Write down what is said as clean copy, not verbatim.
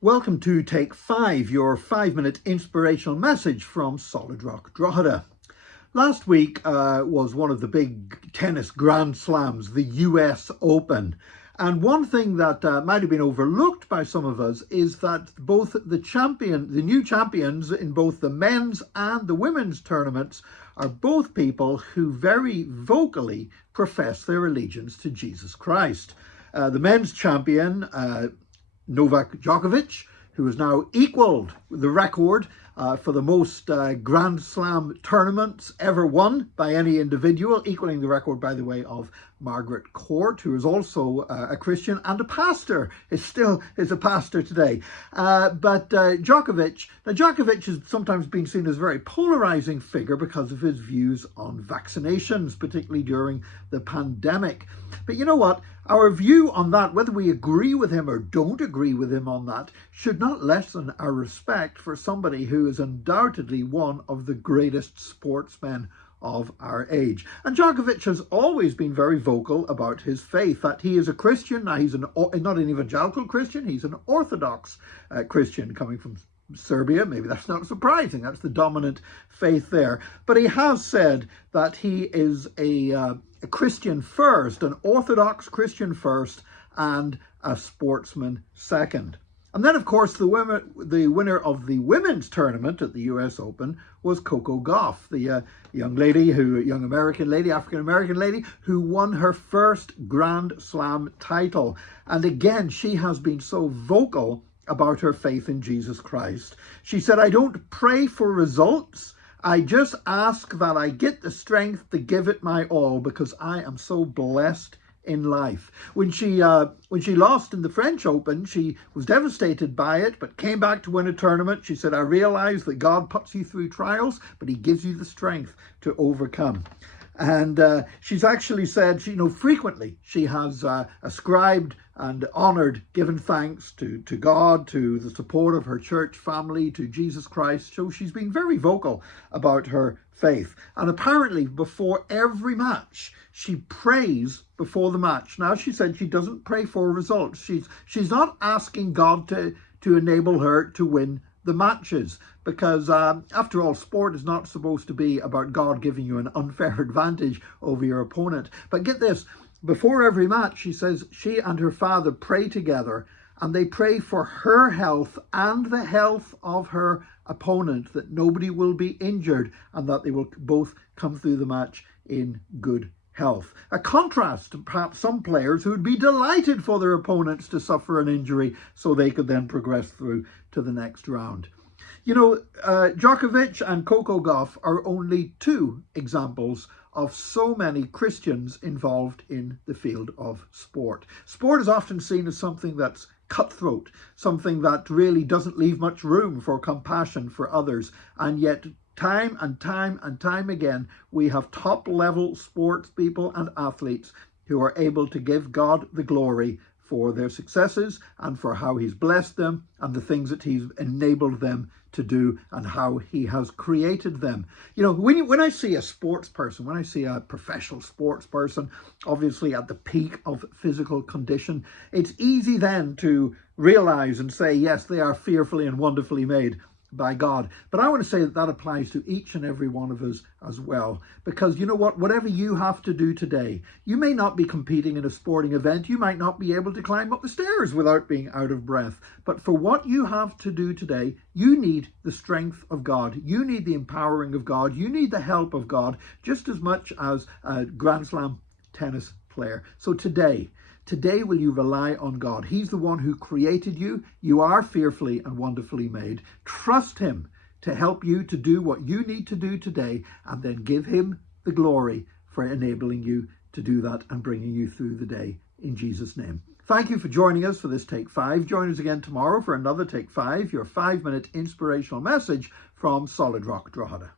Welcome to Take 5, your 5-minute inspirational message from Solid Rock Drogheda. Last week was one of the big tennis Grand Slams, the US Open. And one thing that might have been overlooked by some of us is that both the new champions in both the men's and the women's tournaments are both people who very vocally profess their allegiance to Jesus Christ. The men's champion, Novak Djokovic, who has now equalled the record for the most Grand Slam tournaments ever won by any individual, equalling the record, by the way, of Margaret Court, who is also a Christian and a pastor, is a pastor today. But Djokovic has sometimes been seen as a very polarizing figure because of his views on vaccinations, particularly during the pandemic. But you know what? Our view on that, whether we agree with him or don't agree with him on that, should not lessen our respect for somebody who is undoubtedly one of the greatest sportsmen of our age. And Djokovic has always been very vocal about his faith, that he is a Christian. Now, he's not an evangelical Christian, he's an Orthodox Christian coming from Serbia. Maybe that's not surprising, that's the dominant faith there. But he has said that he is a Christian first, an Orthodox Christian first, and a sportsman second. And then, of course, the winner of the women's tournament at the US Open was Coco Gauff, the young American lady, African-American lady, who won her first Grand Slam title. And again, she has been so vocal about her faith in Jesus Christ. She said, "I don't pray for results. I just ask that I get the strength to give it my all because I am so blessed in life." When she lost in the French Open, she was devastated by it, but came back to win a tournament. She said, "I realize that God puts you through trials, but he gives you the strength to overcome." And she's actually said, frequently she has ascribed and honored, given thanks to God, to the support of her church family, to Jesus Christ. So she's been very vocal about her faith. And apparently before every match, she prays before the match. Now, she said she doesn't pray for results. She's not asking God to enable her to win the matches, because after all, sport is not supposed to be about God giving you an unfair advantage over your opponent. But get this, before every match, she says she and her father pray together, and they pray for her health and the health of her opponent, that nobody will be injured and that they will both come through the match in good health. A contrast to perhaps some players who would be delighted for their opponents to suffer an injury so they could then progress through to the next round. Djokovic and Coco Gauff are only two examples of so many Christians involved in the field of sport. Sport is often seen as something that's cutthroat, something that really doesn't leave much room for compassion for others, and yet time and time again, we have top-level sports people and athletes who are able to give God the glory for their successes and for how he's blessed them and the things that he's enabled them to do and how he has created them. When I see a sports person, when I see a professional sports person, obviously at the peak of physical condition, it's easy then to realize and say, yes, they are fearfully and wonderfully made by God. But I want to say that applies to each and every one of us as well. Because you know what? Whatever you have to do today, you may not be competing in a sporting event. You might not be able to climb up the stairs without being out of breath. But for what you have to do today, you need the strength of God. You need the empowering of God. You need the help of God just as much as a Grand Slam tennis player. So today will you rely on God? He's the one who created you. You are fearfully and wonderfully made. Trust him to help you to do what you need to do today, and then give him the glory for enabling you to do that and bringing you through the day in Jesus' name. Thank you for joining us for this Take 5. Join us again tomorrow for another Take 5, your 5-minute inspirational message from Solid Rock Drogheda.